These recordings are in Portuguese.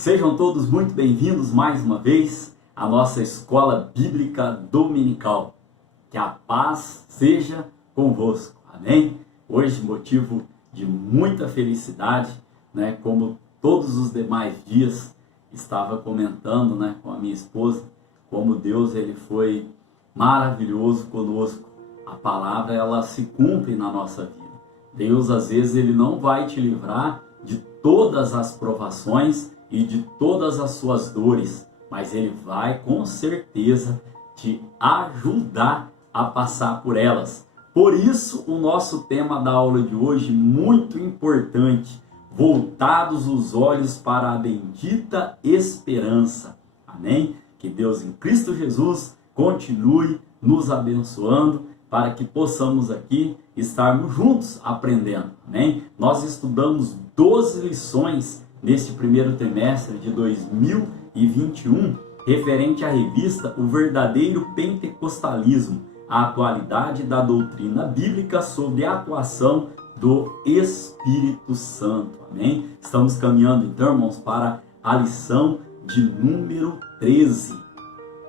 Sejam todos muito bem-vindos mais uma vez à nossa Escola Bíblica Dominical. Que a paz seja convosco, amém? Hoje, motivo de muita felicidade, como todos os demais dias, estava comentando, com a minha esposa, como Deus ele foi maravilhoso conosco. A palavra, ela se cumpre na nossa vida. Deus, às vezes, ele não vai te livrar de todas as provações e de todas as suas dores, mas ele vai com certeza te ajudar a passar por elas. Por isso, o nosso tema da aula de hoje, muito importante: voltados os olhos para a bendita esperança. Amém? Que Deus em Cristo Jesus continue nos abençoando para que possamos aqui estarmos juntos aprendendo. Amém? Nós estudamos 12 lições neste primeiro trimestre de 2021, referente à revista O Verdadeiro Pentecostalismo, a atualidade da doutrina bíblica sobre a atuação do Espírito Santo. Amém? Estamos caminhando, então, irmãos, para a lição de número 13.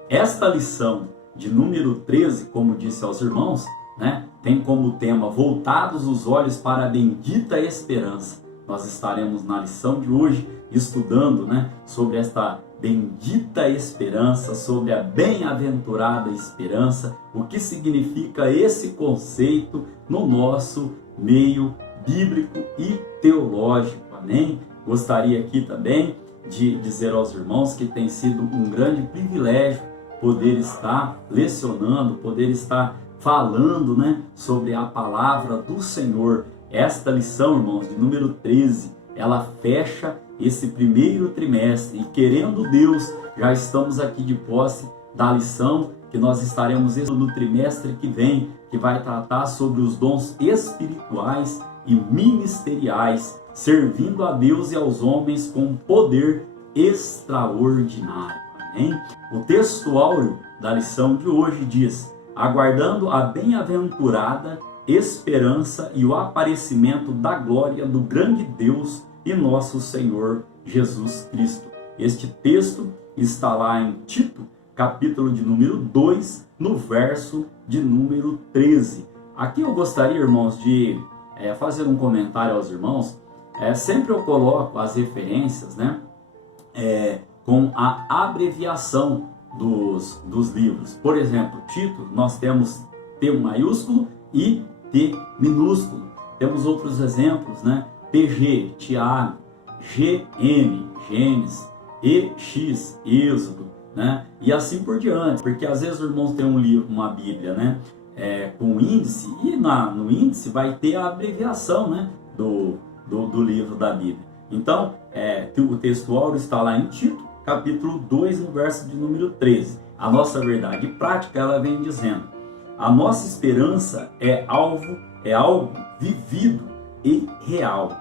Esta lição de número 13, como disse aos irmãos, tem como tema voltados os olhos para a bendita esperança. Nós estaremos na lição de hoje estudando sobre esta bendita esperança, sobre a bem-aventurada esperança, o que significa esse conceito no nosso meio bíblico e teológico. Amém? Gostaria aqui também de dizer aos irmãos que tem sido um grande privilégio poder estar lecionando, poder estar falando sobre a palavra do Senhor. Esta lição, irmãos, de número 13, ela fecha esse primeiro trimestre e, querendo Deus, já estamos aqui de posse da lição que nós estaremos no trimestre que vem, que vai tratar sobre os dons espirituais e ministeriais, servindo a Deus e aos homens com poder extraordinário. Amém? O texto áureo da lição de hoje diz: aguardando a bem-aventurada esperança e o aparecimento da glória do grande Deus e nosso Senhor Jesus Cristo. Este texto está lá em Tito, capítulo de número 2, no verso de número 13. Aqui eu gostaria, irmãos, de fazer um comentário aos irmãos. Sempre eu coloco as referências com a abreviação dos livros. Por exemplo, Tito, nós temos T maiúsculo e T minúsculo. Temos outros exemplos, PG, Tiago, GM, Gênesis, EX, Êxodo, e assim por diante. Porque às vezes os irmãos têm um livro, uma Bíblia, com índice, e no índice vai ter a abreviação do livro da Bíblia. Então, o texto áureo está lá em Tito, capítulo 2, no verso de número 13. A nossa verdade prática, ela vem dizendo: a nossa esperança é algo vivido e real.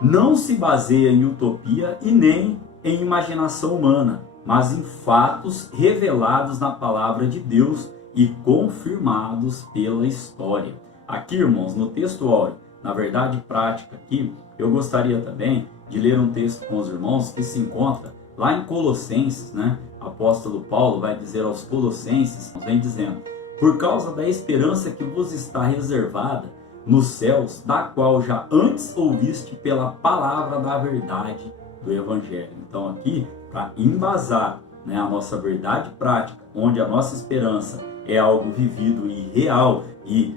Não se baseia em utopia e nem em imaginação humana, mas em fatos revelados na palavra de Deus e confirmados pela história. Aqui, irmãos, no texto áureo, na verdade prática aqui, eu gostaria também de ler um texto com os irmãos que se encontra lá em Colossenses, Apóstolo Paulo vai dizer aos Colossenses, vem dizendo: por causa da esperança que vos está reservada nos céus, da qual já antes ouviste pela palavra da verdade do Evangelho. Então aqui, para embasar a nossa verdade prática, onde a nossa esperança é algo vivido e real e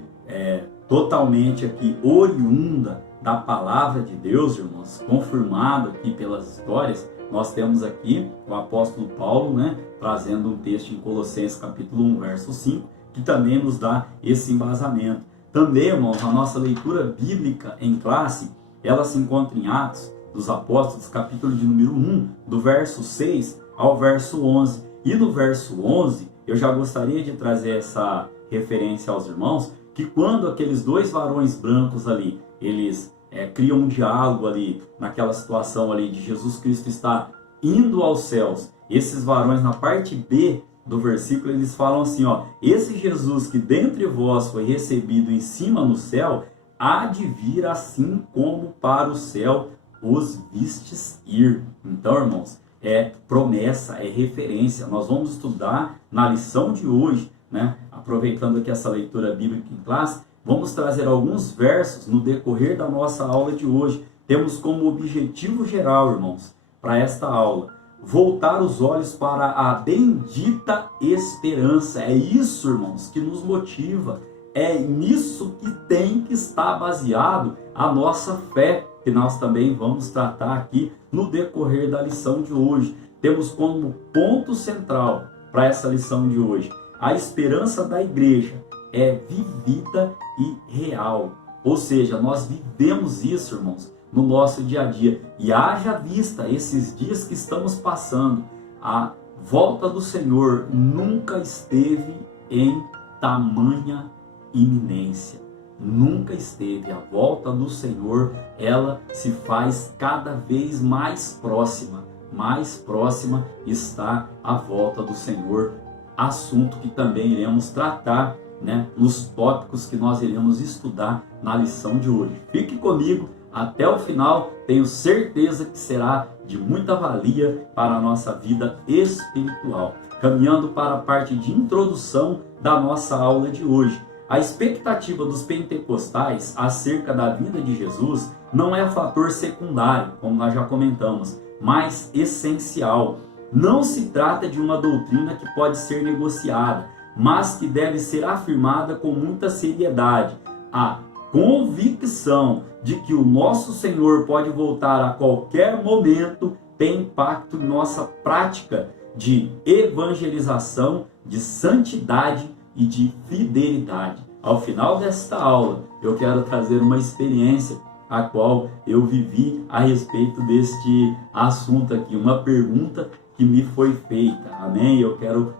totalmente aqui oriunda da palavra de Deus, irmãos, confirmado aqui pelas histórias, nós temos aqui o apóstolo Paulo, trazendo um texto em Colossenses capítulo 1, verso 5, que também nos dá esse embasamento. Também, irmãos, a nossa leitura bíblica em classe, ela se encontra em Atos dos Apóstolos, capítulo de número 1, do verso 6 ao verso 11. E no verso 11, eu já gostaria de trazer essa referência aos irmãos, que quando aqueles dois varões brancos ali, eles criam um diálogo ali, naquela situação ali de Jesus Cristo estar indo aos céus, esses varões na parte B do versículo, eles falam assim, esse Jesus que dentre vós foi recebido em cima no céu, há de vir assim como para o céu os vistes ir. Então, irmãos, é promessa, é referência. Nós vamos estudar na lição de hoje, né? Aproveitando aqui essa leitura bíblica em classe, vamos trazer alguns versos no decorrer da nossa aula de hoje. Temos como objetivo geral, irmãos, para esta aula, voltar os olhos para a bendita esperança. É isso, irmãos, que nos motiva. É nisso que tem que estar baseado a nossa fé, que nós também vamos tratar aqui no decorrer da lição de hoje. Temos como ponto central para essa lição de hoje: a esperança da igreja é vivida e real. Ou seja, nós vivemos isso, irmãos, no nosso dia a dia. E haja vista esses dias que estamos passando, a volta do Senhor nunca esteve em tamanha iminência. Nunca esteve. A volta do Senhor, ela se faz cada vez mais próxima. Mais próxima está a volta do Senhor. Assunto que também iremos tratar, né, nos tópicos que nós iremos estudar na lição de hoje. Fique comigo até o final, tenho certeza que será de muita valia para a nossa vida espiritual. Caminhando para a parte de introdução da nossa aula de hoje. A expectativa dos pentecostais acerca da vinda de Jesus não é fator secundário, como nós já comentamos, mas essencial. Não se trata de uma doutrina que pode ser negociada, mas que deve ser afirmada com muita seriedade. A convicção de que o nosso Senhor pode voltar a qualquer momento tem impacto em nossa prática de evangelização, de santidade e de fidelidade. Ao final desta aula, eu quero trazer uma experiência a qual eu vivi a respeito deste assunto aqui, uma pergunta que me foi feita, amém? Eu quero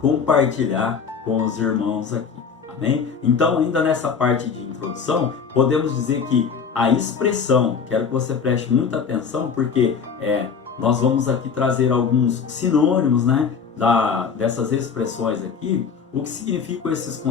compartilhar com os irmãos aqui, amém? Então, ainda nessa parte de introdução, podemos dizer que a expressão, quero que você preste muita atenção, porque nós vamos aqui trazer alguns sinônimos, né, dessas expressões aqui, o que significam esses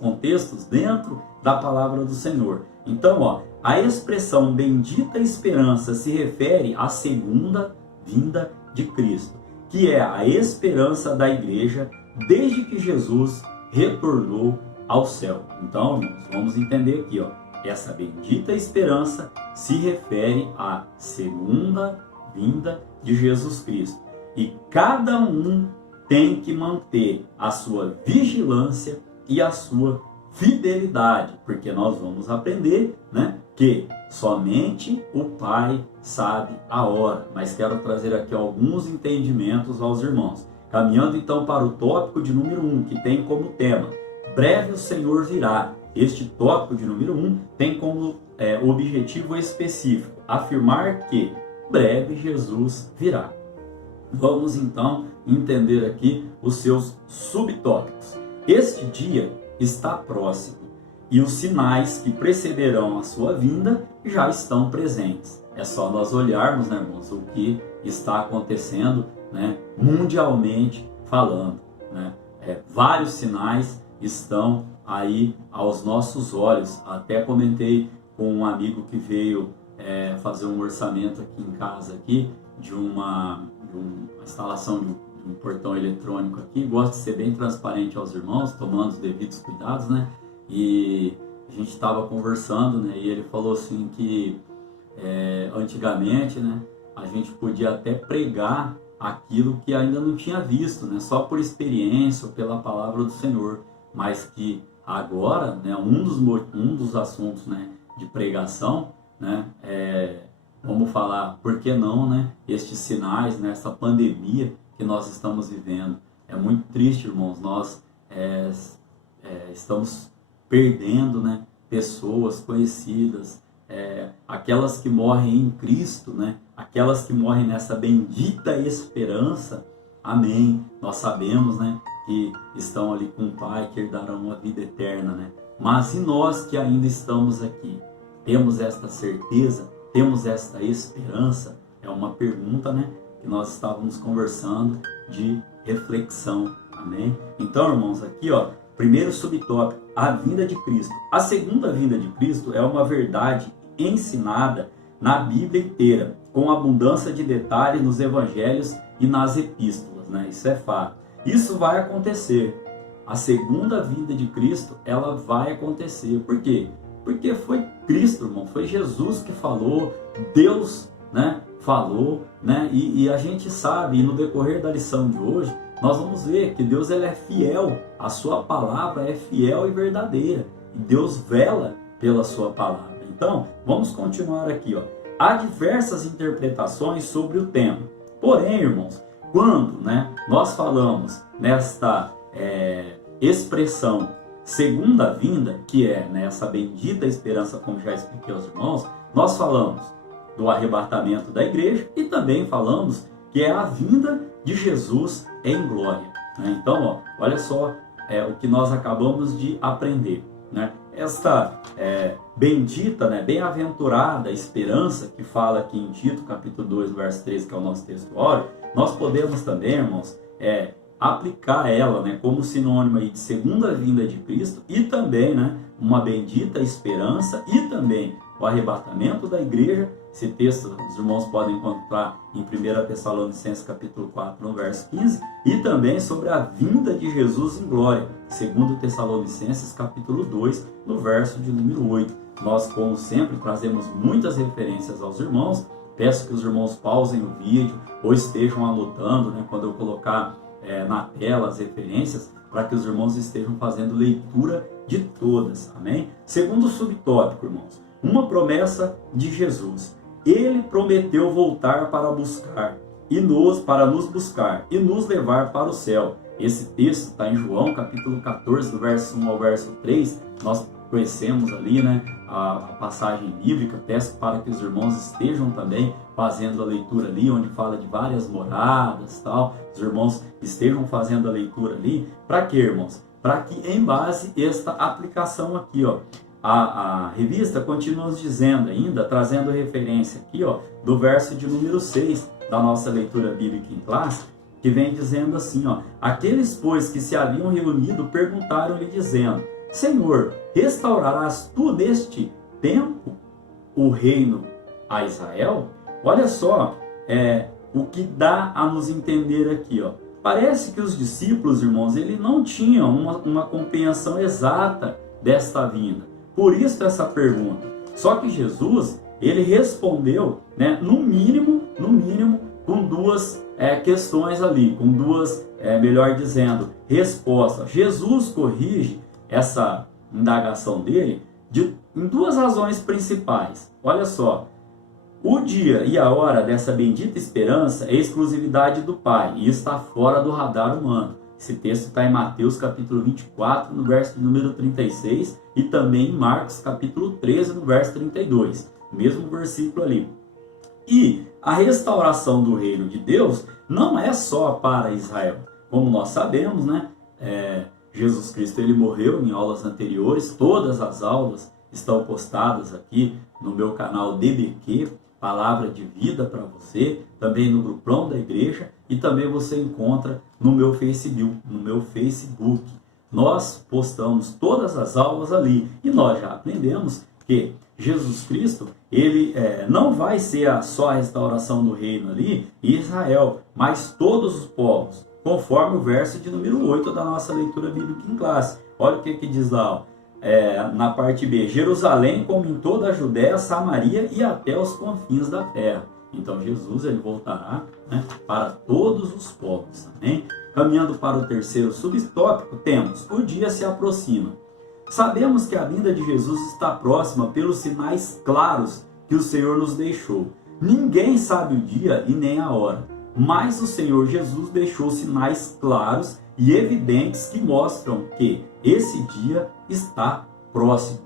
contextos dentro da palavra do Senhor. Então, a expressão bendita esperança se refere à segunda vinda de Cristo, que é a esperança da igreja desde que Jesus retornou ao céu. Então, irmãos, vamos entender aqui, essa bendita esperança se refere à segunda vinda de Jesus Cristo. E cada um tem que manter a sua vigilância e a sua fidelidade, porque nós vamos aprender, né, que somente o Pai sabe a hora. Mas quero trazer aqui alguns entendimentos aos irmãos. Caminhando então para o tópico de número 1, que tem como tema: breve o Senhor virá. Este tópico de número 1 tem como objetivo específico afirmar que breve Jesus virá. Vamos então entender aqui os seus subtópicos. Este dia está próximo e os sinais que precederão a sua vinda já estão presentes. É só nós olharmos, né, irmãos, o que está acontecendo, né, mundialmente falando, né? Vários sinais estão aí aos nossos olhos. Até comentei com um amigo que veio fazer um orçamento aqui em casa aqui, de uma instalação de um portão eletrônico aqui. Gosto de ser bem transparente aos irmãos, tomando os devidos cuidados, né? E a gente estava conversando, né? E ele falou assim que antigamente, né, a gente podia até pregar aquilo que ainda não tinha visto, né? Só por experiência ou pela palavra do Senhor, mas que agora, né, um dos assuntos, né, de pregação, né, vamos falar, por que não, né, estes sinais, né, essa pandemia que nós estamos vivendo. É muito triste, irmãos, nós estamos perdendo, né, pessoas conhecidas, aquelas que morrem em Cristo, né, aquelas que morrem nessa bendita esperança, amém. Nós sabemos, né, que estão ali com o Pai, que herdarão a vida eterna, né? Mas e nós que ainda estamos aqui? Temos esta certeza? Temos esta esperança? É uma pergunta, né, que nós estávamos conversando, de reflexão, amém? Então, irmãos, aqui, primeiro subtópico, a vinda de Cristo. A segunda vinda de Cristo é uma verdade ensinada na Bíblia inteira, com abundância de detalhes nos evangelhos e nas epístolas, né? Isso é fato. Isso vai acontecer. A segunda vinda de Cristo, ela vai acontecer. Por quê? Porque foi Cristo, irmão, foi Jesus que falou, Deus, né, falou, né? E a gente sabe, e no decorrer da lição de hoje, nós vamos ver que Deus, ele é fiel, a sua palavra é fiel e verdadeira, e Deus vela pela sua palavra. Então, vamos continuar aqui, ó. Há diversas interpretações sobre o tema. Porém, irmãos, quando, né, nós falamos nesta expressão segunda vinda, que é, né, essa bendita esperança, como já expliquei aos irmãos, nós falamos do arrebatamento da igreja e também falamos que é a vinda de Jesus em glória, né? Então, ó, olha só o que nós acabamos de aprender, né? Esta bendita, né, bem-aventurada esperança que fala aqui em Tito, capítulo 2, verso 13, que é o nosso texto áureo, nós podemos também, irmãos, aplicar ela, né, como sinônimo aí de segunda vinda de Cristo e também, né, uma bendita esperança e também o arrebatamento da igreja. Esse texto os irmãos podem encontrar em 1 Tessalonicenses capítulo 4, no verso 15, e também sobre a vinda de Jesus em glória, 2 Tessalonicenses capítulo 2, no verso de número 8. Nós, como sempre, trazemos muitas referências aos irmãos. Peço que os irmãos pausem o vídeo ou estejam anotando, né, quando eu colocar na tela as referências, para que os irmãos estejam fazendo leitura de todas, amém? Segundo subtópico, irmãos, uma promessa de Jesus. Ele prometeu voltar para buscar para nos buscar e nos levar para o céu. Esse texto está em João capítulo 14, do verso 1 ao verso 3. Nós conhecemos ali, né, a passagem bíblica. Peço para que os irmãos estejam também fazendo a leitura ali, onde fala de várias moradas, tal. Os irmãos estejam fazendo a leitura ali. Para quê, irmãos? Para que, em base esta aplicação aqui, ó, a revista continua nos dizendo ainda, trazendo referência aqui, ó, do verso de número 6 da nossa leitura bíblica em classe, que vem dizendo assim, ó: aqueles, pois, que se haviam reunido perguntaram-lhe dizendo: Senhor, restaurarás tu neste tempo o reino a Israel? Olha só o que dá a nos entender aqui, ó. Parece que os discípulos, irmãos, eles não tinham uma compreensão exata desta vinda. Por isso essa pergunta. Só que Jesus, ele respondeu, né, no mínimo, com duas questões ali, com duas, melhor dizendo, respostas. Jesus corrige essa indagação dele em duas razões principais. Olha só, o dia e a hora dessa bendita esperança é exclusividade do Pai e está fora do radar humano. Esse texto está em Mateus capítulo 24, no verso de número 36, e também em Marcos capítulo 13, no verso 32. Mesmo versículo ali. E a restauração do reino de Deus não é só para Israel. Como nós sabemos, né? Jesus Cristo, ele morreu em aulas anteriores. Todas as aulas estão postadas aqui no meu canal DBQ, Palavra de Vida para você, também no grupão da igreja, e também você encontra no meu Facebook. Nós postamos todas as aulas ali e nós já aprendemos que Jesus Cristo, ele não vai ser só a restauração do reino ali em Israel, mas todos os povos, conforme o verso de número 8 da nossa leitura bíblica em classe. Olha o que diz lá, ó. Na parte B: Jerusalém como em toda a Judéia, Samaria e até os confins da terra. Então Jesus, ele voltará, né, para todos os povos. Amém? Caminhando para o terceiro subtópico, temos: o dia se aproxima. Sabemos que a vinda de Jesus está próxima pelos sinais claros que o Senhor nos deixou. Ninguém sabe o dia e nem a hora, mas o Senhor Jesus deixou sinais claros e evidentes que mostram que esse dia está próximo.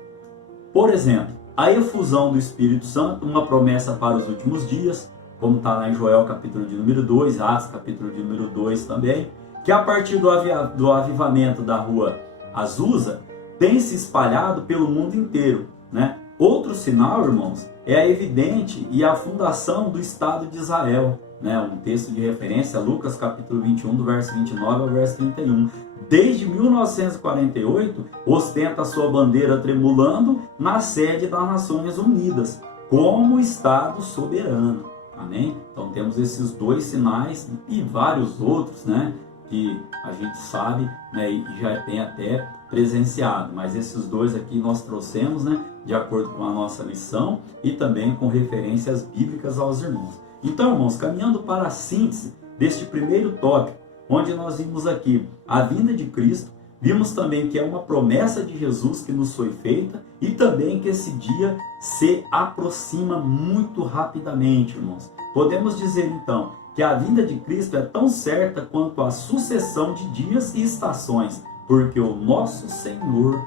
Por exemplo, a efusão do Espírito Santo, uma promessa para os últimos dias, como está lá em Joel capítulo de número 2, Atos capítulo de número 2 também, que a partir do avivamento da rua Azusa, tem se espalhado pelo mundo inteiro, né? Outro sinal, irmãos, é a evidente e a fundação do Estado de Israel, né? Um texto de referência, Lucas capítulo 21, do verso 29 ao verso 31. Desde 1948, ostenta sua bandeira tremulando na sede das Nações Unidas, como Estado soberano. Amém? Então temos esses dois sinais e vários outros, né, que a gente sabe, né, e já tem até presenciado. Mas esses dois aqui nós trouxemos, né, de acordo com a nossa lição e também com referências bíblicas aos irmãos. Então, irmãos, caminhando para a síntese deste primeiro tópico, onde nós vimos aqui a vinda de Cristo, vimos também que é uma promessa de Jesus que nos foi feita e também que esse dia se aproxima muito rapidamente, irmãos. Podemos dizer então que a vinda de Cristo é tão certa quanto a sucessão de dias e estações, porque o nosso Senhor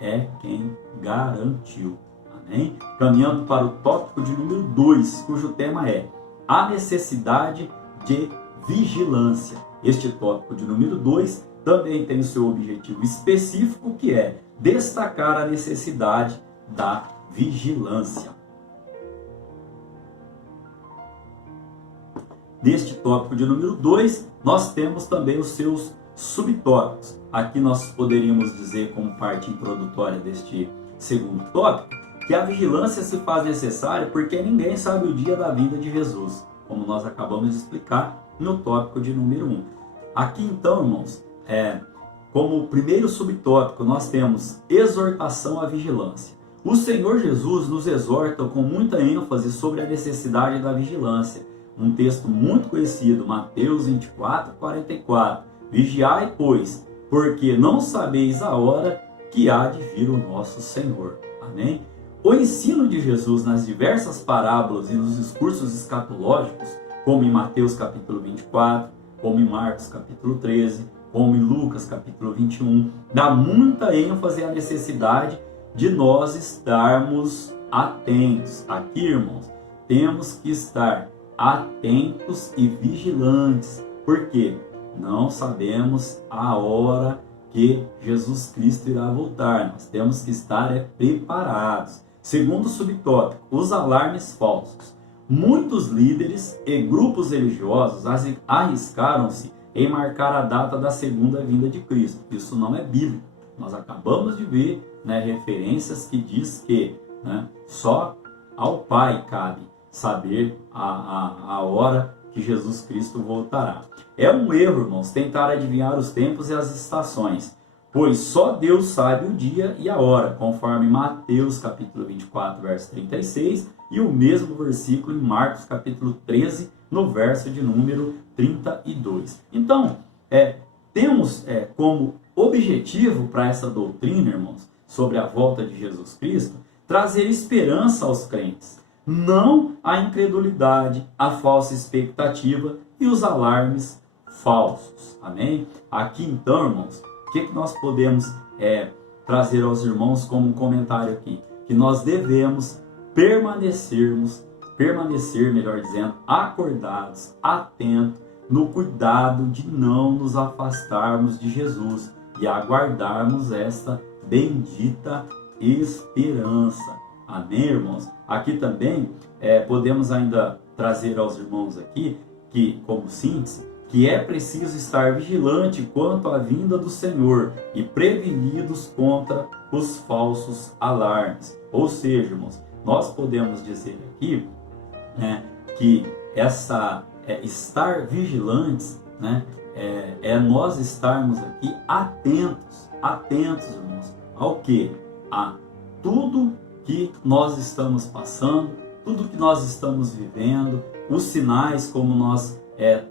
é quem garantiu. Amém? Caminhando para o tópico de número 2, cujo tema é a necessidade de vigilância. Este tópico de número 2 também tem o seu objetivo específico, que é destacar a necessidade da vigilância. Neste tópico de número 2, nós temos também os seus subtópicos. Aqui nós poderíamos dizer, como parte introdutória deste segundo tópico, que a vigilância se faz necessária porque ninguém sabe o dia da vinda de Jesus, como nós acabamos de explicar no tópico de número 1. Aqui então, irmãos, como primeiro subtópico, nós temos exortação à vigilância. O Senhor Jesus nos exorta com muita ênfase sobre a necessidade da vigilância. Um texto muito conhecido, Mateus 24, 44. Vigiai, pois, porque não sabeis a hora que há de vir o nosso Senhor. Amém? O ensino de Jesus nas diversas parábolas e nos discursos escatológicos, como em Mateus capítulo 24, como em Marcos capítulo 13, como em Lucas capítulo 21, dá muita ênfase à necessidade de nós estarmos atentos. Aqui, irmãos, temos que estar atentos e vigilantes, porque não sabemos a hora que Jesus Cristo irá voltar. Nós temos que estar preparados. Segundo subtópico, os alarmes falsos. Muitos líderes e grupos religiosos arriscaram-se em marcar a data da segunda vinda de Cristo. Isso não é bíblico. Nós acabamos de ver, né, referências que diz que, né, só ao Pai cabe saber a hora que Jesus Cristo voltará. É um erro, irmãos, tentar adivinhar os tempos e as estações, pois só Deus sabe o dia e a hora, conforme Mateus capítulo 24, verso 36, e o mesmo versículo em Marcos capítulo 13, no verso de número 32. Então, temos como objetivo para essa doutrina, irmãos, sobre a volta de Jesus Cristo, trazer esperança aos crentes, não a incredulidade, a falsa expectativa e os alarmes falsos. Amém? Aqui então, irmãos, o que nós podemos trazer aos irmãos como um comentário aqui? Que nós devemos permanecer, melhor dizendo, acordados, atentos, no cuidado de não nos afastarmos de Jesus e aguardarmos esta bendita esperança. Amém, irmãos? Aqui também podemos ainda trazer aos irmãos aqui, que como síntese, que é preciso estar vigilante quanto à vinda do Senhor e prevenidos contra os falsos alarmes. Ou seja, irmãos, nós podemos dizer aqui, né, que estar vigilantes, né, nós estarmos aqui atentos, irmãos, ao que? A tudo que nós estamos passando, tudo que nós estamos vivendo, os sinais, como nós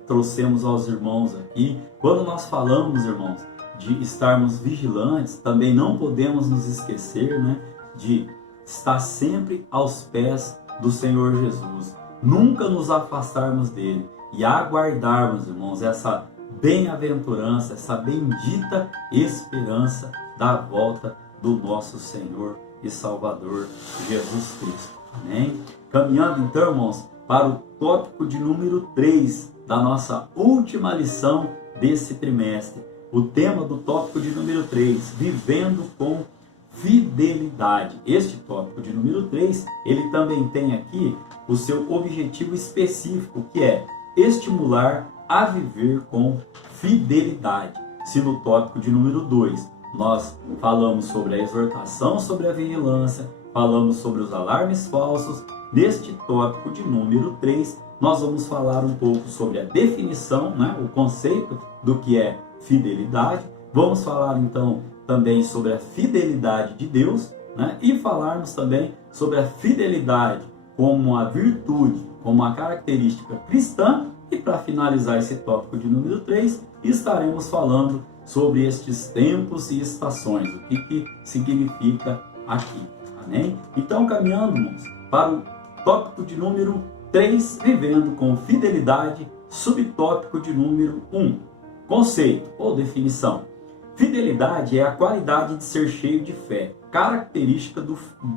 trouxemos aos irmãos aqui. Quando nós falamos, irmãos, de estarmos vigilantes, também não podemos nos esquecer, né, de estar sempre aos pés do Senhor Jesus, nunca nos afastarmos dele e aguardarmos, irmãos, essa bem-aventurança, essa bendita esperança da volta do nosso Senhor e Salvador Jesus Cristo. Amém? Caminhando então, irmãos, para o tópico de número 3 da nossa última lição desse trimestre. O tema do tópico de número 3, vivendo com fidelidade. Este tópico de número 3, ele também tem aqui o seu objetivo específico, que é estimular a viver com fidelidade. Se no tópico de número 2 nós falamos sobre a exortação, sobre a vigilância, falamos sobre os alarmes falsos, neste tópico de número 3, nós vamos falar um pouco sobre a definição, né, o conceito do que é fidelidade. Vamos falar então também sobre a fidelidade de Deus, né, e falarmos também sobre a fidelidade como a virtude, como a característica cristã. E para finalizar esse tópico de número 3, estaremos falando sobre estes tempos e estações, o que significa aqui. Amém? Então, caminhando, irmãos, para o tópico de número 3, vivendo com fidelidade, subtópico de número 1, conceito ou definição. Fidelidade é a qualidade de ser cheio de fé, característica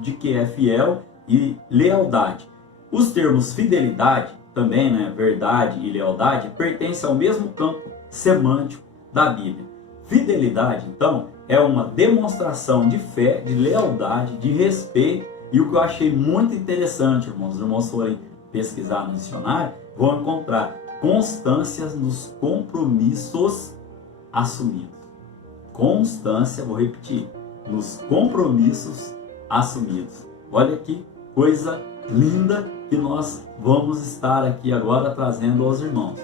de que é fiel e lealdade. Os termos fidelidade, também, né, verdade e lealdade, pertencem ao mesmo campo semântico da Bíblia. Fidelidade, então, é uma demonstração de fé, de lealdade, de respeito. E o que eu achei muito interessante, irmãos, os irmãos forem pesquisar no dicionário, vão encontrar constâncias nos compromissos assumidos. Constância, vou repetir, nos compromissos assumidos. Olha que coisa linda que nós vamos estar aqui agora trazendo aos irmãos.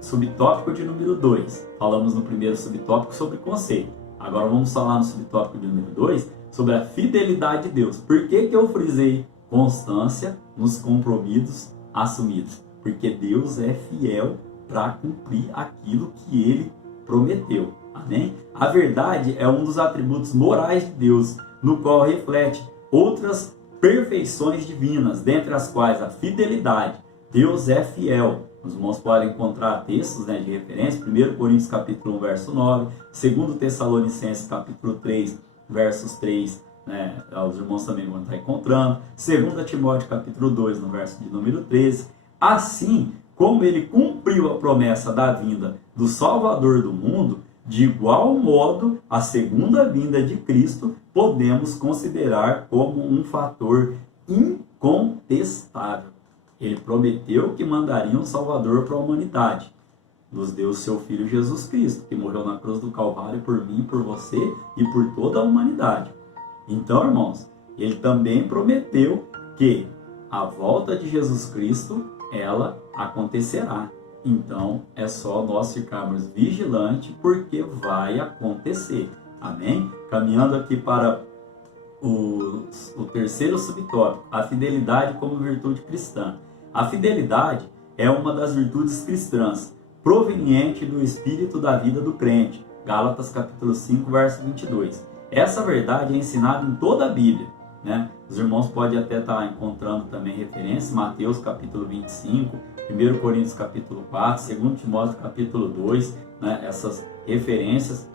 Subtópico de número 2. Falamos no primeiro subtópico sobre conceito. Agora vamos falar no subtópico de número 2 sobre a fidelidade de Deus. Por que eu frisei constância nos compromissos assumidos? Porque Deus é fiel para cumprir aquilo que Ele prometeu. Amém? A verdade é um dos atributos morais de Deus, no qual reflete outras perfeições divinas, dentre as quais a fidelidade. Deus é fiel. Os irmãos podem encontrar textos, né, de referência, 1 Coríntios capítulo 1, verso 9, 2 Tessalonicenses capítulo 3, versos 3, né, os irmãos também vão estar encontrando, 2 Timóteo capítulo 2, no verso de número 13. Assim como ele cumpriu a promessa da vinda do Salvador do mundo, de igual modo, a segunda vinda de Cristo podemos considerar como um fator incontestável. Ele prometeu que mandaria um Salvador para a humanidade. Nos deu o seu Filho Jesus Cristo, que morreu na cruz do Calvário por mim, por você e por toda a humanidade. Então, irmãos, ele também prometeu que a volta de Jesus Cristo, ela acontecerá. Então, é só nós ficarmos vigilantes, porque vai acontecer. Amém? Caminhando aqui para o terceiro subtópico, a fidelidade como virtude cristã. A fidelidade é uma das virtudes cristãs, proveniente do espírito da vida do crente. Gálatas capítulo 5, verso 22. Essa verdade é ensinada em toda a Bíblia, né? Os irmãos podem até estar encontrando também referências, Mateus capítulo 25, 1 Coríntios capítulo 4, 2 Timóteo capítulo 2, né? Essas referências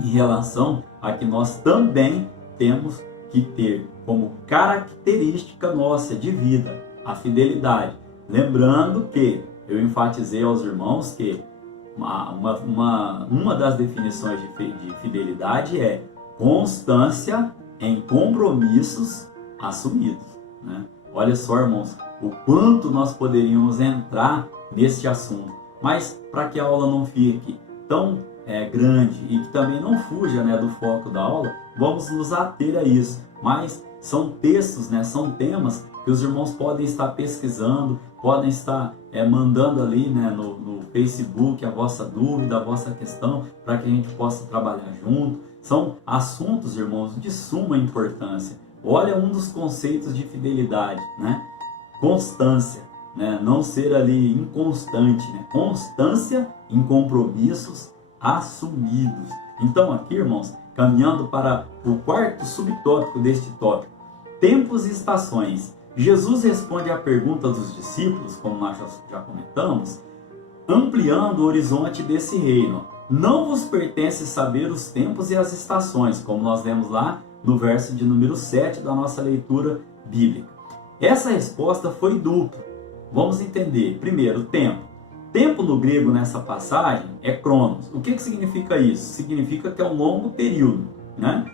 em relação a que nós também temos que ter como característica nossa de vida a fidelidade. Lembrando que eu enfatizei aos irmãos que uma das definições de fidelidade é constância em compromissos assumidos, né? Olha só, irmãos, o quanto nós poderíamos entrar neste assunto. Mas para que a aula não fique tão grande e que também não fuja, né, do foco da aula, vamos nos ater a isso. Mas são textos, né, são temas que os irmãos podem estar pesquisando, podem estar mandando ali, né, no Facebook a vossa dúvida, a vossa questão, para que a gente possa trabalhar junto. São assuntos, irmãos, de suma importância. Olha um dos conceitos de fidelidade, né? Constância, né? Não ser ali inconstante, né? Constância em compromissos assumidos. Então aqui, irmãos, caminhando para o quarto subtópico deste tópico, tempos e estações. Jesus responde à pergunta dos discípulos, como nós já comentamos, ampliando o horizonte desse reino. Não vos pertence saber os tempos e as estações, como nós lemos lá no verso de número 7 da nossa leitura bíblica. Essa resposta foi dupla. Vamos entender. Primeiro, tempo. Tempo no grego nessa passagem é cronos. O que significa isso? Significa que é um longo período, né?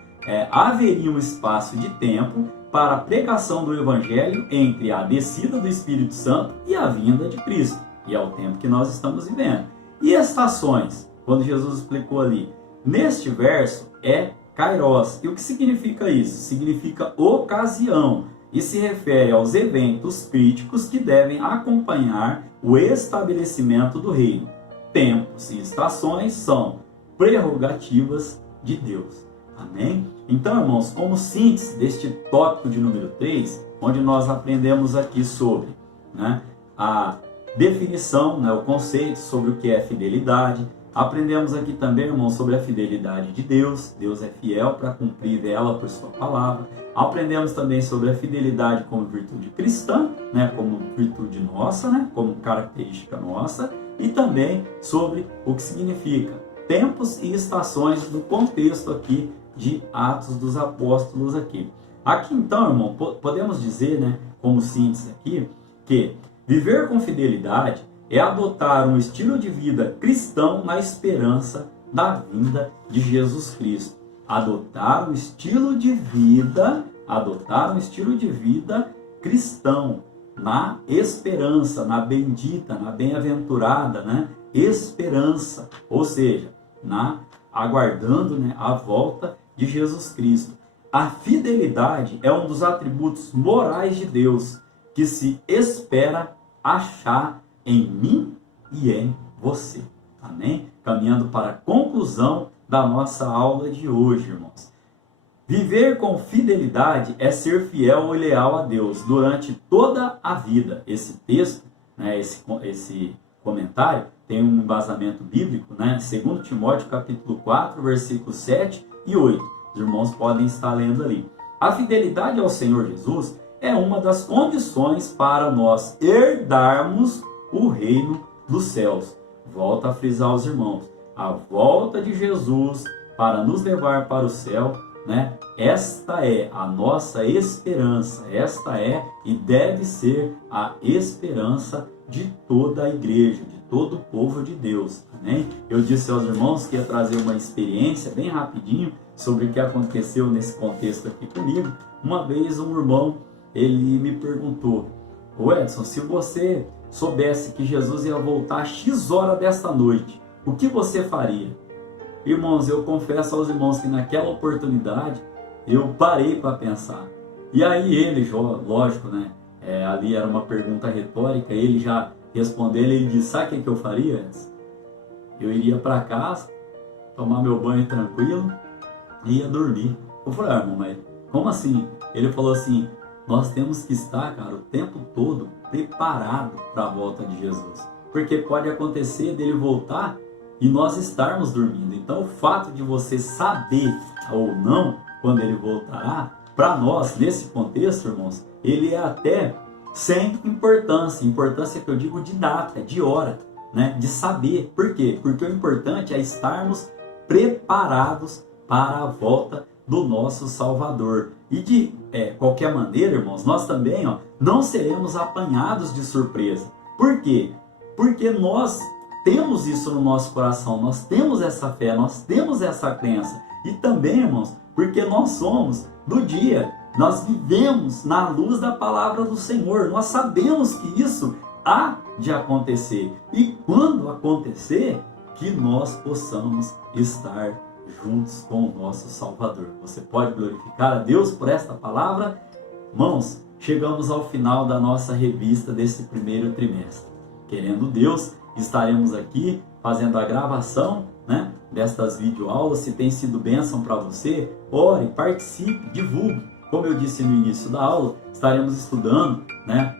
Haveria um espaço de tempo para a pregação do Evangelho entre a descida do Espírito Santo e a vinda de Cristo. E é o tempo que nós estamos vivendo. E estações? Quando Jesus explicou ali, neste verso é kairos. E o que significa isso? Significa ocasião. e se refere aos eventos críticos que devem acompanhar o estabelecimento do reino. Tempos e estações são prerrogativas de Deus. Amém? Então, irmãos, como síntese deste tópico de número 3, onde nós aprendemos aqui sobre, a definição, o conceito sobre o que é fidelidade. Aprendemos aqui também, irmãos, sobre a fidelidade de Deus. Deus é fiel para cumprir ela por sua palavra. Aprendemos também sobre a fidelidade como virtude cristã, como virtude nossa, como característica nossa. E também sobre o que significa tempos e estações no contexto aqui de Atos dos Apóstolos aqui. Aqui então, irmão, podemos dizer, como síntese aqui, que viver com fidelidade é adotar um estilo de vida cristão na esperança da vinda de Jesus Cristo. Adotar um estilo de vida cristão na esperança, na bendita, na bem-aventurada, esperança, ou seja, aguardando, a volta de Jesus Cristo. A fidelidade é um dos atributos morais de Deus que se espera achar em mim e em você. Amém? Caminhando para a conclusão da nossa aula de hoje, irmãos. Viver com fidelidade é ser fiel e leal a Deus durante toda a vida. Esse texto, esse comentário, tem um embasamento bíblico, 2 Timóteo capítulo 4, versículos 7 e 8. Os irmãos podem estar lendo ali. A fidelidade ao Senhor Jesus é uma das condições para nós herdarmos o reino dos céus. Volto a frisar aos irmãos. A volta de Jesus para nos levar para o céu, esta é a nossa esperança. Esta é e deve ser a esperança de toda a igreja, de todo o povo de Deus. Amém? Eu disse aos irmãos que ia trazer uma experiência bem rapidinho sobre o que aconteceu nesse contexto aqui comigo. Uma vez um irmão, ele me perguntou: Edson, se você soubesse que Jesus ia voltar a X hora desta noite, o que você faria? Irmãos, eu confesso aos irmãos que naquela oportunidade eu parei para pensar. E aí ele, lógico, ali era uma pergunta retórica, ele já respondendo, ele disse: sabe o que eu faria, Edson? Eu iria para casa, tomar meu banho tranquilo e ia dormir. Eu falei: irmão, mas como assim? Ele falou assim: nós temos que estar, cara, o tempo todo preparado para a volta de Jesus. Porque pode acontecer dele voltar e nós estarmos dormindo. Então o fato de você saber ou não quando ele voltará, para nós, nesse contexto, irmãos, ele é até sem importância. Importância que eu digo de data, de hora, de saber. Por quê? Porque o importante é estarmos preparados para a volta do nosso Salvador. E de qualquer maneira, irmãos, nós também não seremos apanhados de surpresa. Por quê? Porque nós temos isso no nosso coração, nós temos essa fé, nós temos essa crença. E também, irmãos, porque nós somos do dia, nós vivemos na luz da palavra do Senhor. Nós sabemos que isso há de acontecer. E quando acontecer, que nós possamos estar juntos com o nosso Salvador. Você pode glorificar a Deus por esta palavra? Irmãos, chegamos ao final da nossa revista desse primeiro trimestre. Querendo Deus, estaremos aqui fazendo a gravação destas videoaulas. Se tem sido bênção para você, ore, participe, divulgue. Como eu disse no início da aula, estaremos estudando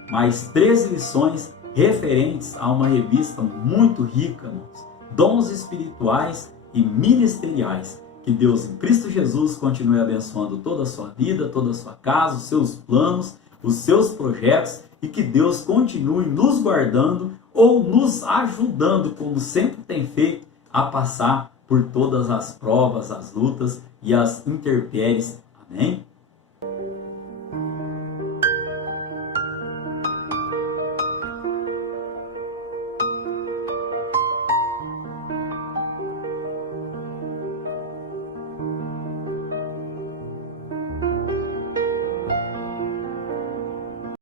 mais 13 lições referentes a uma revista muito rica, irmãos. Dons espirituais e ministeriais. Que Deus em Cristo Jesus continue abençoando toda a sua vida, toda a sua casa, os seus planos, os seus projetos, e que Deus continue nos guardando ou nos ajudando, como sempre tem feito, a passar por todas as provas, as lutas e as intempéries. Amém?